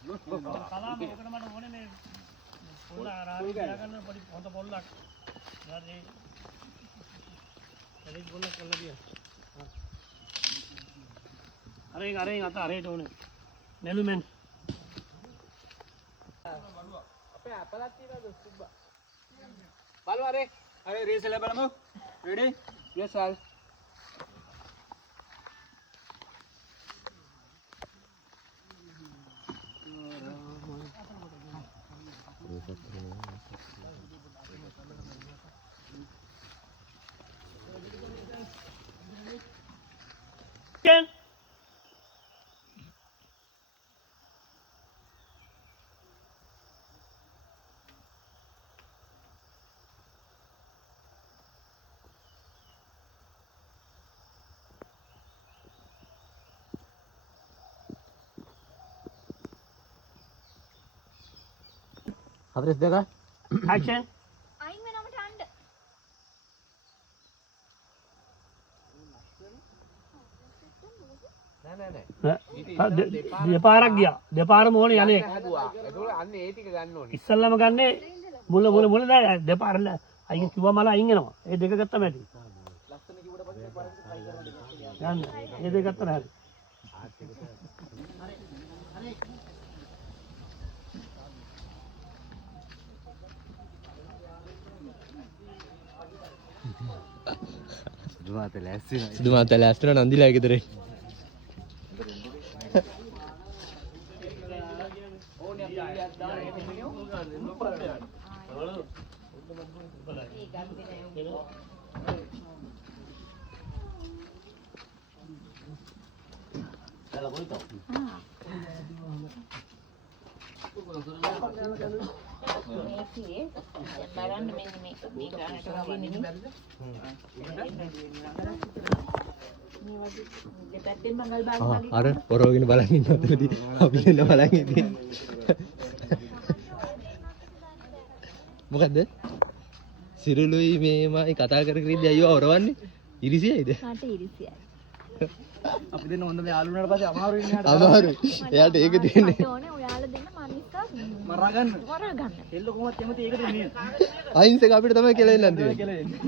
කලාම ඔකට මට ඕනේ මේ පොල්ල ආරාමේ තියාගන්න පොඩි හොඳ පොල්ලක්. හරි. හරි පොල්ලක් කොල්ල දිය. අරෙන් අත අරේට ඕනේ. නෙළුමෙන්. අපේ අපලක් තියනද සුබ්බා. බලමු අර රේස් එක බලමු. Ready? yes all. Ken. Address දෙක. Action. අයින් වෙනවට අඬ. නෑ. දෙපාරක් ගියා. දෙපාරම ඕනේ යන්නේ. හදුවා. ඒක අන්න ඒ ටික ගන්න ඕනේ. ඉස්සල්ලාම ගන්නේ මුල නෑ දෙපාර නෑ. අයින් කිව්වා මල අයින් වෙනවා. ඒ දෙක ගත්තම ඇති. ලස්සන කිව්වට පස්සේ පාරක් try කරනවා. යන්න. ඒ දෙක ගත්තා නෑ. සුදු මාත ලෑස්තිලා නන්දිලා ගෙදරේ. බලන්න මෙන්න මේ ගානට වගේ දෙපැත්තෙන් මංගල් බාග් වගේ අර පොරවගෙන බලන් ඉන්න අතරදී අපි එන්න බලන් ඉන්නේ. මොකද්ද? සිරුළුයි මේමයි කතා කර කර ඉඳි අයියෝ ඔරවන්නේ. ඉරිසියයිද? මට ඉරිසියයි. අපි දෙන්න හොඳ මේ යාළුවනට පස්සේ අමාරුයි ඉන්නේ. අමාරුයි. එයාට ඒක තියෙන්නේ. මට ඕනේ ඔයාලා දෙන්න මනිස්ස මරා ගන්න. මරා ගන්න. එල්ල කොහොමද කැමති ඒකට ඉන්නේ. අහිංසක අපිට තමයි කියලා එන්න කියලා එන්නේ.